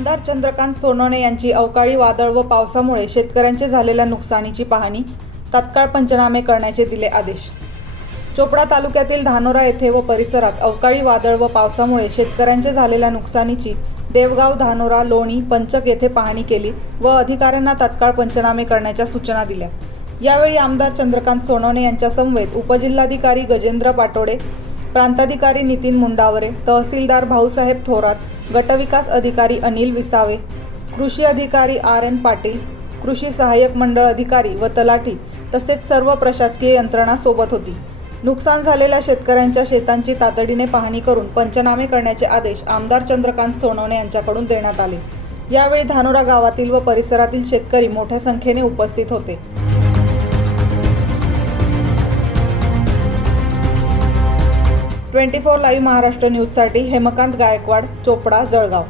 आमदार चंद्रकांत सोनवणे यांची अवकाळी वादळ व पावसामुळे शेतकऱ्यांचे झालेल्या नुकसानीची पाहणी तात्काळ पंचनामे करण्याचे दिले आदेश. चोपडा तालुक्यातील धानोरा येथे व परिसरात अवकाळी वादळ व पावसामुळे शेतकऱ्यांच्या झालेल्या नुकसानीची देवगाव धानोरा लोणी पंचक येथे पाहणी केली व अधिकाऱ्यांना तात्काळ पंचनामे करण्याच्या सूचना दिल्या. यावेळी आमदार चंद्रकांत सोनवणे यांच्या समवेत उपजिल्हाधिकारी गजेंद्र पाटोडे प्रांताधिकारी नितीन मुंडावरे तहसीलदार भाऊसाहेब थोरात गटविकास अधिकारी अनिल विसावे कृषी अधिकारी आर एन पाटील कृषी सहाय्यक मंडळ अधिकारी व तलाठी तसेच सर्व प्रशासकीय यंत्रणा सोबत होती. नुकसान झालेल्या शेतकऱ्यांच्या शेतांची तातडीने पाहणी करून पंचनामे करण्याचे आदेश आमदार चंद्रकांत सोनवणे यांच्याकडून देण्यात आले. यावेळी धानोरा गावातील व परिसरातील शेतकरी मोठ्या संख्येने उपस्थित होते. ट्वेंटी फोर लाईव्ह महाराष्ट्र न्यूजसाठी हेमकांत गायकवाड चोपडा जळगाव.